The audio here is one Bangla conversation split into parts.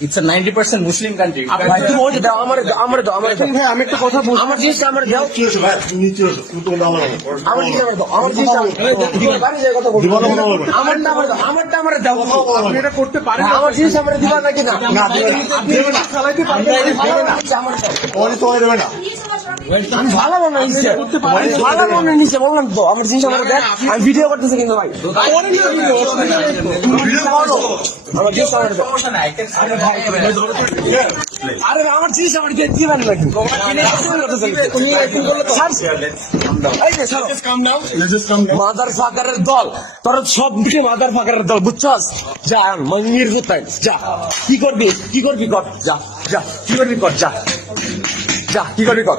It's a 90% মুসলিম কান্ট্রি ভাই তুমি ওইটা দাও আমার দাও আমার দাও আমার দাও। ভাই আমি একটা কথা বলছি। আমার জিনিসটা আমার দাও। কি হচ্ছে ভাই তুমি নিচে হচ্ছে তুমি তো আমার আমার জিনিস আমার দাও। আমার জিনিস আমার দাও। বাড়ি যায় কথা বলব আমার না আমার দাও। আমারটা আমার দাও। আপনি এটা করতে পারেন আমার জিনিস আমার দিবা নাকি না? না দেবে না। দেবে না। চালাইতে পারবে। না আমার দাও তোমারই তো দেবে না। আমি ভালো মনে নিচ্ছে ভালো মনে নিচ্ছে বললাম তো আমার জিনিস আমার দেখ আমি ভিডিও করতেছি কিন্তু ভাই। আমার জিনিস আরে আমার জিনিস আমার দিয়ে দিবেন নাকি. মাদার ফাকারের দল তোর সব দিকে মাদার ফাকারের দল বুঝছস? যা মঙ্গির কোথায় যা। কি করবি? কি করবি কর? যা যা। কি করবি কর? যা। যা কি করবি কর?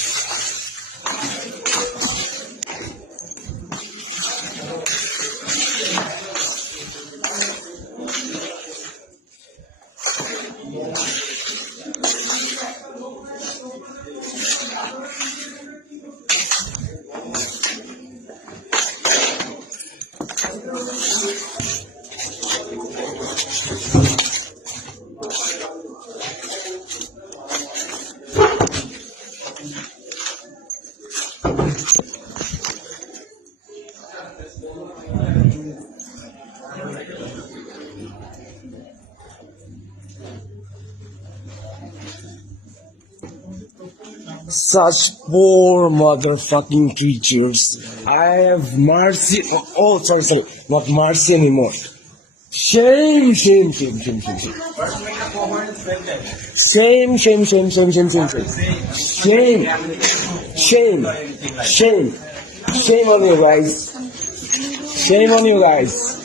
Such poor motherfucking creatures. I have mercy. Oh, sorry, sorry. Not mercy anymore. Shame, shame, shame, shame, shame. Shame, shame, shame, shame, shame, shame, shame. Shame, shame, shame. Shame on you guys. Shame on you guys.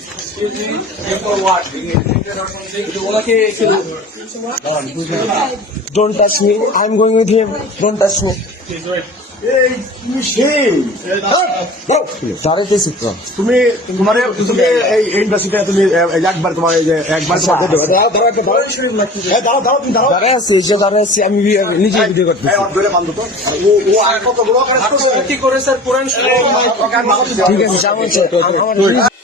Don't touch me. I'm going with him. Don't touch me. এই তুমি সেই দাঁড়াইতেছি তো তুমি তোমার তুমি এই ইন্ডাস্ট্রিতে তুমি একবার তোমার একবার আমি নিজে ভিডিও ঠিক আছে